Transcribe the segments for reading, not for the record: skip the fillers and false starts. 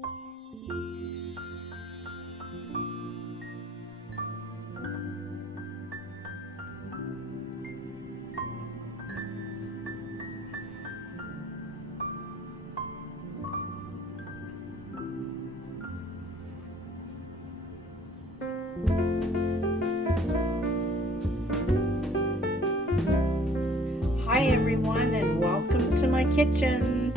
Hi everyone, and welcome to my kitchen.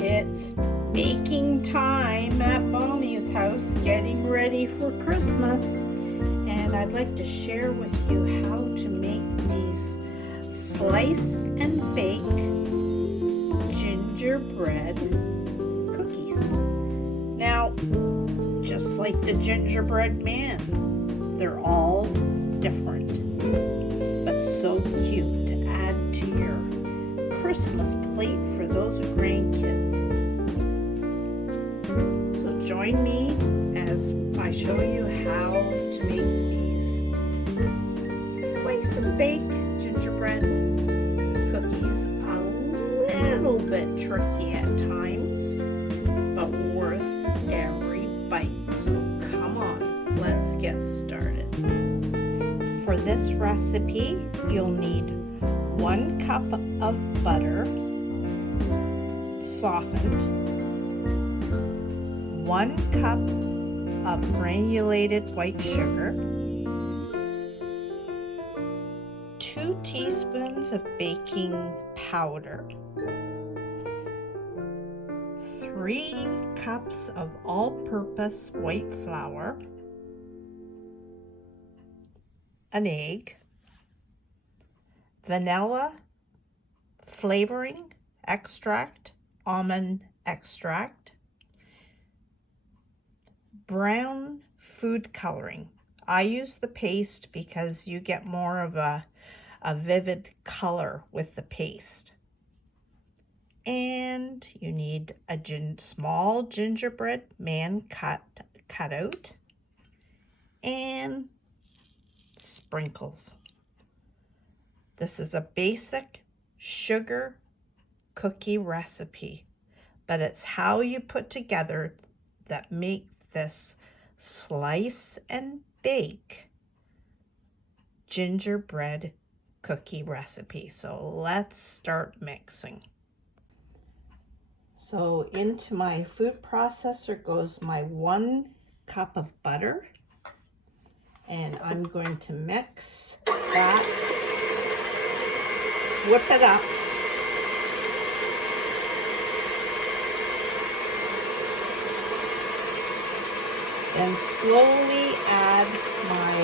It's baking time at Bonnie's house, getting ready for Christmas, and I'd like to share with you how to make these slice and bake gingerbread cookies. Now, just like the gingerbread man, they're all different, but so cute to add to your Christmas plate for those grandkids. So join me as I show you how to make these slice and bake gingerbread cookies. A little bit tricky at times, but worth every bite. So come on, let's get started. For this recipe, you'll need 1 cup of butter, softened, 1 cup of granulated white sugar, 2 teaspoons of baking powder, 3 cups of all-purpose white flour, an egg, vanilla flavoring extract, almond extract, brown food coloring. I use the paste because you get more of a vivid color with the paste. And you need a small gingerbread man cutout and sprinkles. This is a basic sugar cookie recipe, but it's how you put together that make this slice and bake gingerbread cookie recipe. So let's start mixing. So into my food processor goes my 1 cup of butter, and I'm going to mix that, whip it up, and slowly add my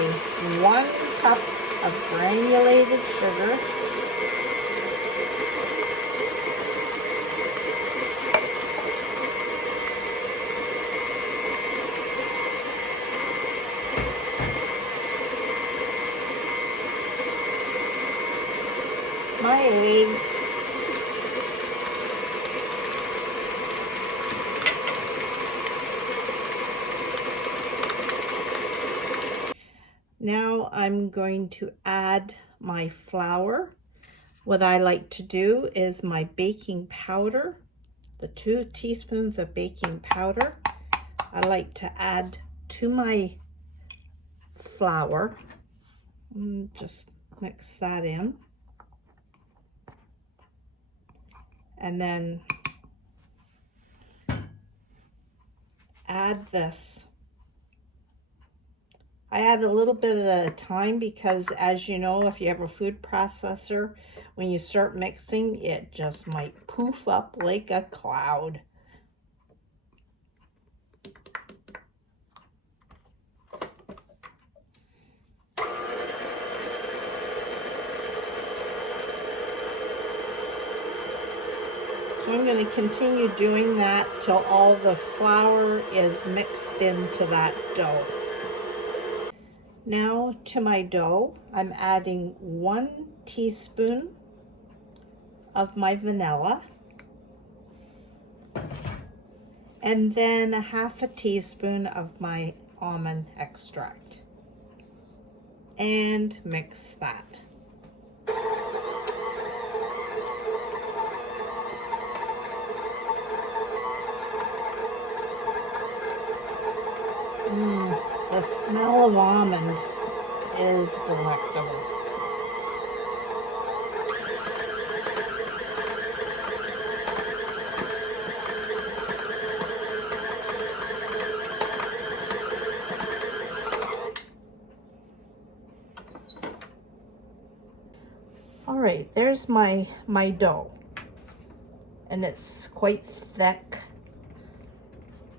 1 cup of granulated sugar, my egg, now I'm going to add my flour. What I like to do is my baking powder, the 2 teaspoons of baking powder, I like to add to my flour. Just mix that in. And then add this. I add a little bit at a time because, as you know, if you have a food processor, when you start mixing, it just might poof up like a cloud. So I'm going to continue doing that till all the flour is mixed into that dough. Now to my dough, I'm adding 1 teaspoon of my vanilla, and then a 1/2 teaspoon of my almond extract, and mix that. The smell of almond is delectable. All right, there's my dough, and it's quite thick,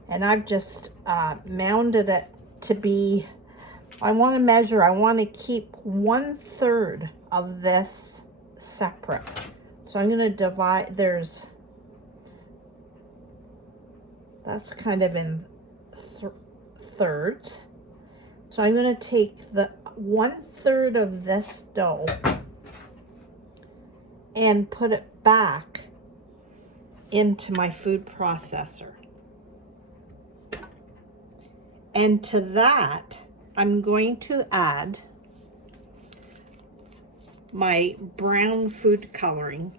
and I've just mounded it to be, I want to measure, I want to keep 1/3 of this separate. So I'm going to divide, that's kind of in thirds. So I'm going to take the 1/3 of this dough and put it back into my food processor. And to that, I'm going to add my brown food coloring,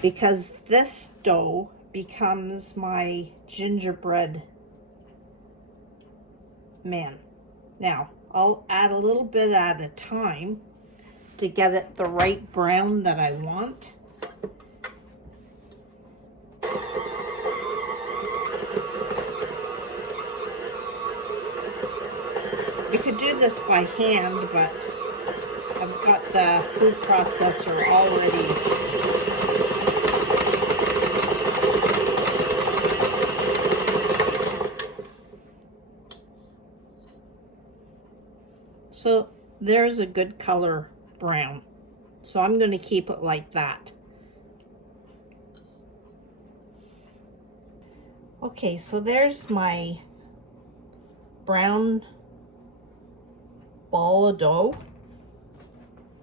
because this dough becomes my gingerbread man. Now, I'll add a little bit at a time to get it the right brown that I want. I could do this by hand, but I've got the food processor already. So there's a good color brown. So I'm going to keep it like that. Okay, so there's my brown ball of dough,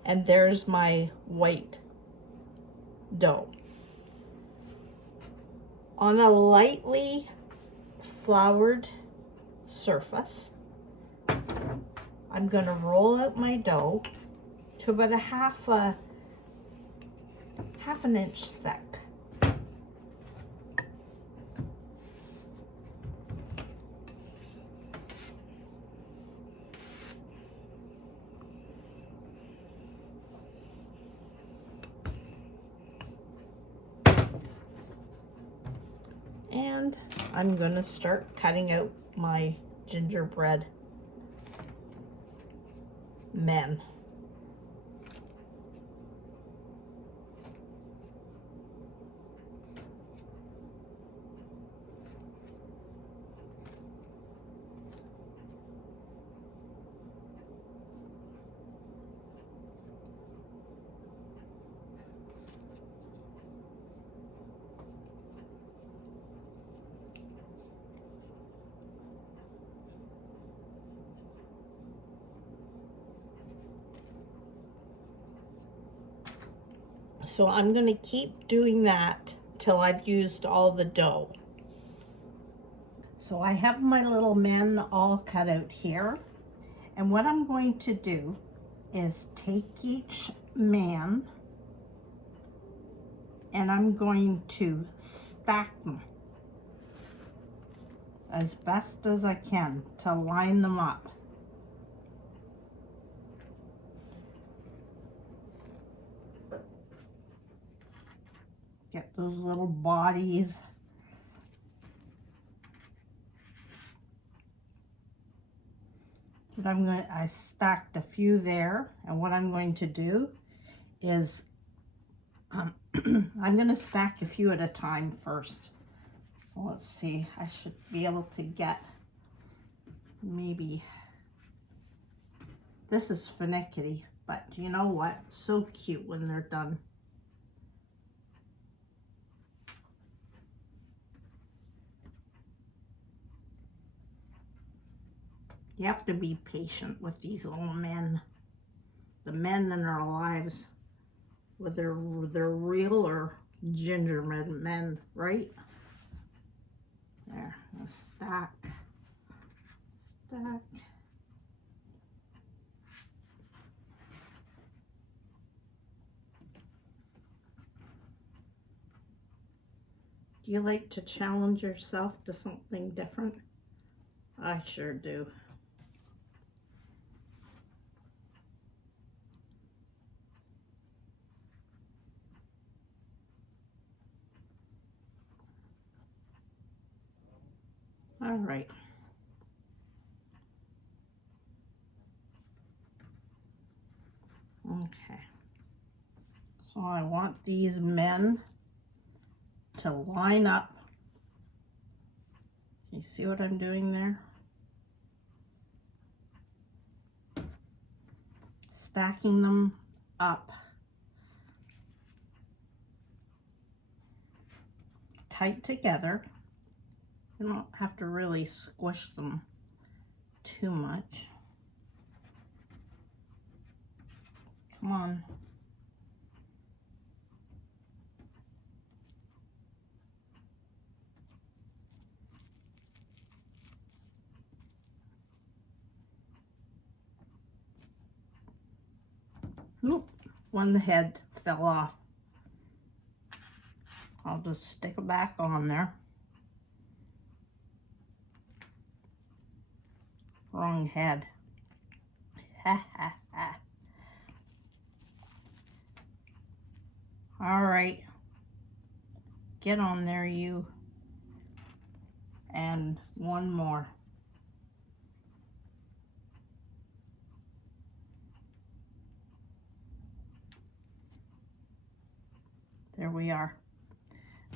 and there's my white dough. On a lightly floured surface, I'm going to roll out my dough to about a half an inch thick. And I'm going to start cutting out my gingerbread men. So I'm going to keep doing that till I've used all the dough. So I have my little men all cut out here. And what I'm going to do is take each man and I'm going to stack them as best as I can to line them up. Get those little bodies. But I stacked a few there, and what I'm going to do is I'm going to stack a few at a time first. Well, let's see, I should be able to get maybe, this is finicky, but you know what? So cute when they're done. You have to be patient with these little men. The men in our lives, whether they're real or gingerbread men, right? There, a stack. Stack. Do you like to challenge yourself to something different? I sure do. All right. Okay. So I want these men to line up. You see what I'm doing there? Stacking them up tight together. You don't have to really squish them too much. Come on. Oop, one head fell off. I'll just stick it back on there. Wrong head. Ha ha ha. All right. Get on there, you. And one more. There we are.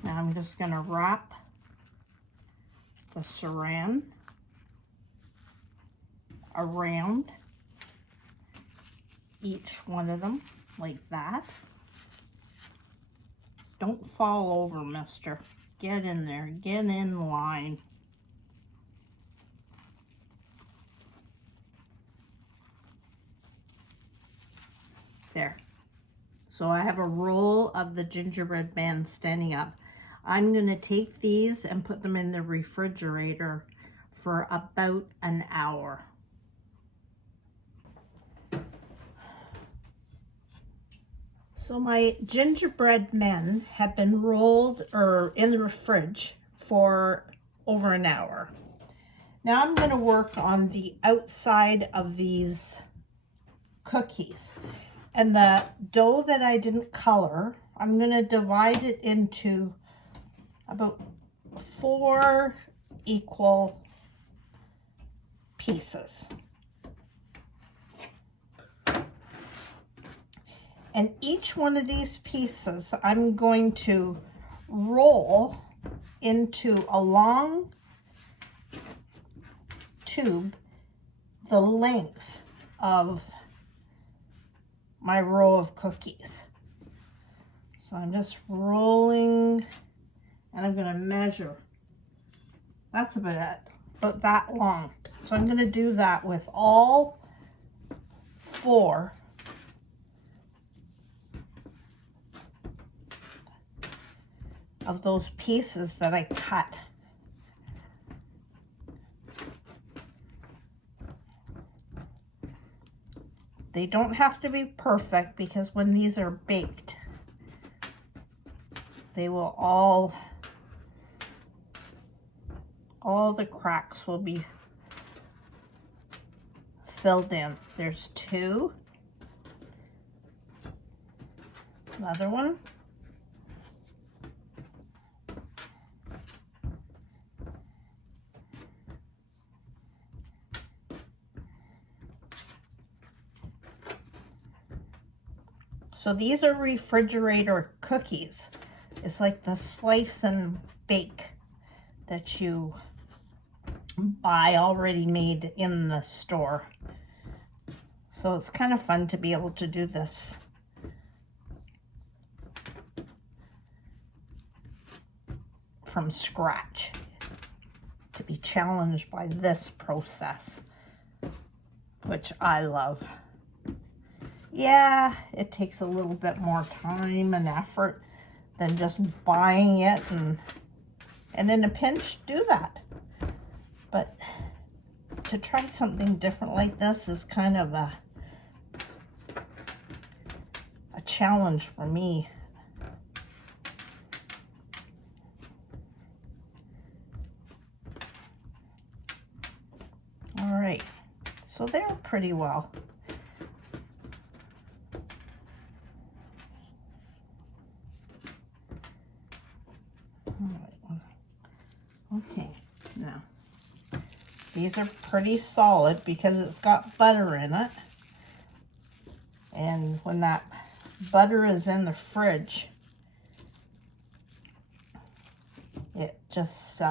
Now I'm just going to wrap the saran around each one of them like that. Don't fall over, mister. Get in there. Get in line. There. So I have a roll of the gingerbread man standing up. I'm going to take these and put them in the refrigerator for about an hour. So my gingerbread men have been rolled or in the fridge for over an hour. Now I'm going to work on the outside of these cookies. And the dough that I didn't color, I'm going to divide it into about 4 equal pieces. And each one of these pieces, I'm going to roll into a long tube the length of my row of cookies. So I'm just rolling, and I'm going to measure. That's about that long. So I'm going to do that with all 4 of those pieces that I cut. They don't have to be perfect, because when these are baked, they will all the cracks will be filled in. There's 2. Another one. So these are refrigerator cookies. It's like the slice and bake that you buy already made in the store. So it's kind of fun to be able to do this. From scratch. To be challenged by this process, which I love. Yeah, it takes a little bit more time and effort than just buying it and in a pinch do that. But to try something different like this is kind of a challenge for me. So they're pretty well. Okay, now these are pretty solid because it's got butter in it. And when that butter is in the fridge, it just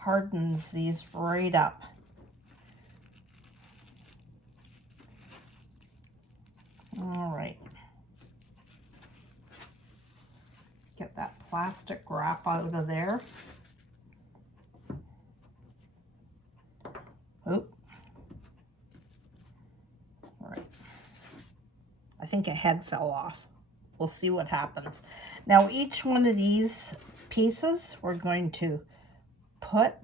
hardens these right up. All right. Get that plastic wrap out of there. Oop. All right. I think a head fell off. We'll see what happens. Now each one of these pieces we're going to put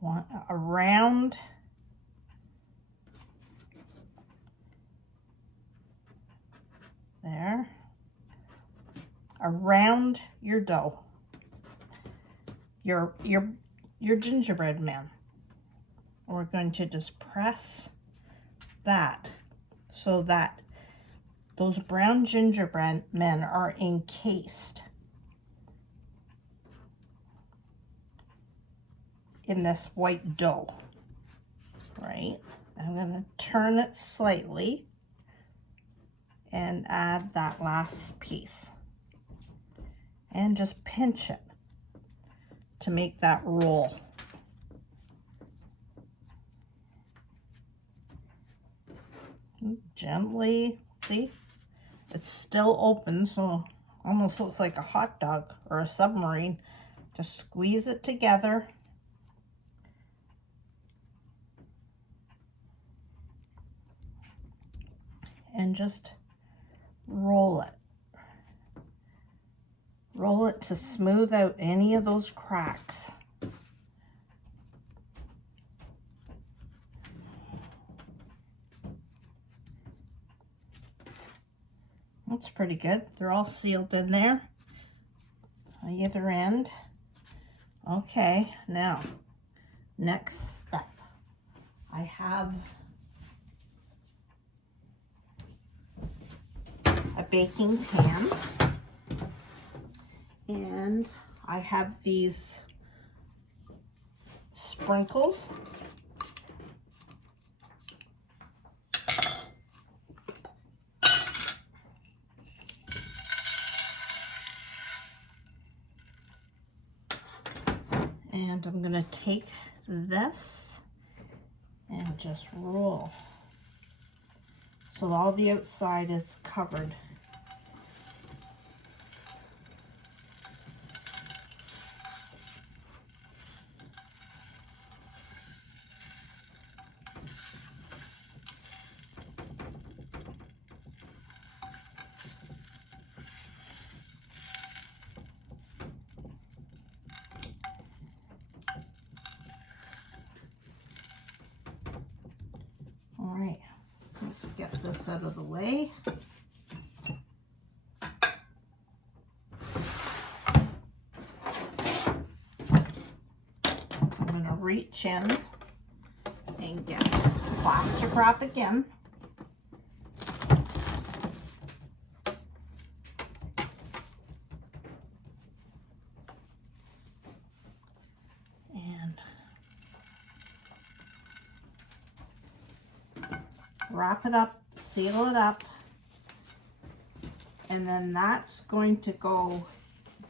one around there, around your dough, your gingerbread man. We're going to just press that so that those brown gingerbread men are encased in this white dough, right? I'm going to turn it slightly and add that last piece and just pinch it to make that roll. Gently, see, it's still open, so almost looks like a hot dog or a submarine. Just squeeze it together. And just roll it. Roll it to smooth out any of those cracks. That's pretty good. They're all sealed in there on either end. Okay, now, next step. I have a baking pan, and I have these sprinkles. And I'm gonna take this and just roll so all the outside is covered. All right, let's get this out of the way. So I'm gonna reach in and get plastic wrap again. And wrap it up, seal it up, and then that's going to go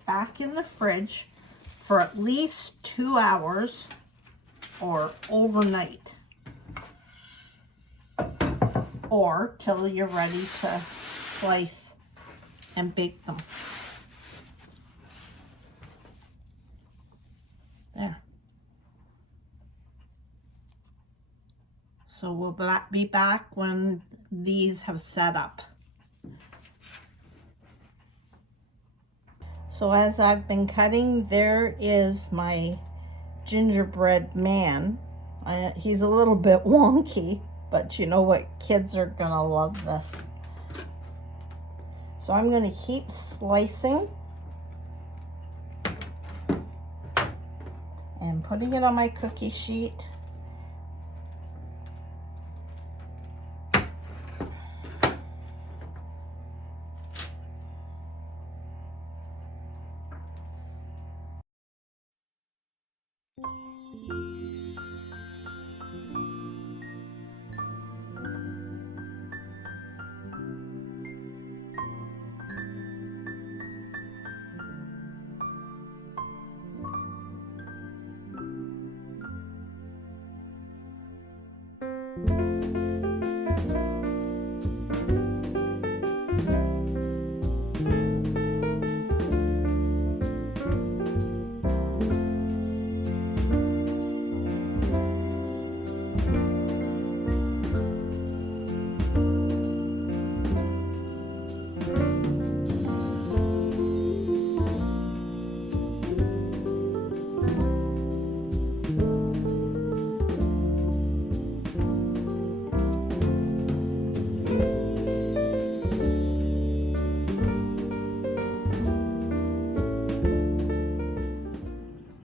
back in the fridge for at least 2 hours or overnight, or till you're ready to slice and bake them. There. So we'll be back when these have set up. So as I've been cutting, there is my gingerbread man. He's a little bit wonky, but you know what? Kids are gonna love this. So I'm gonna keep slicing and putting it on my cookie sheet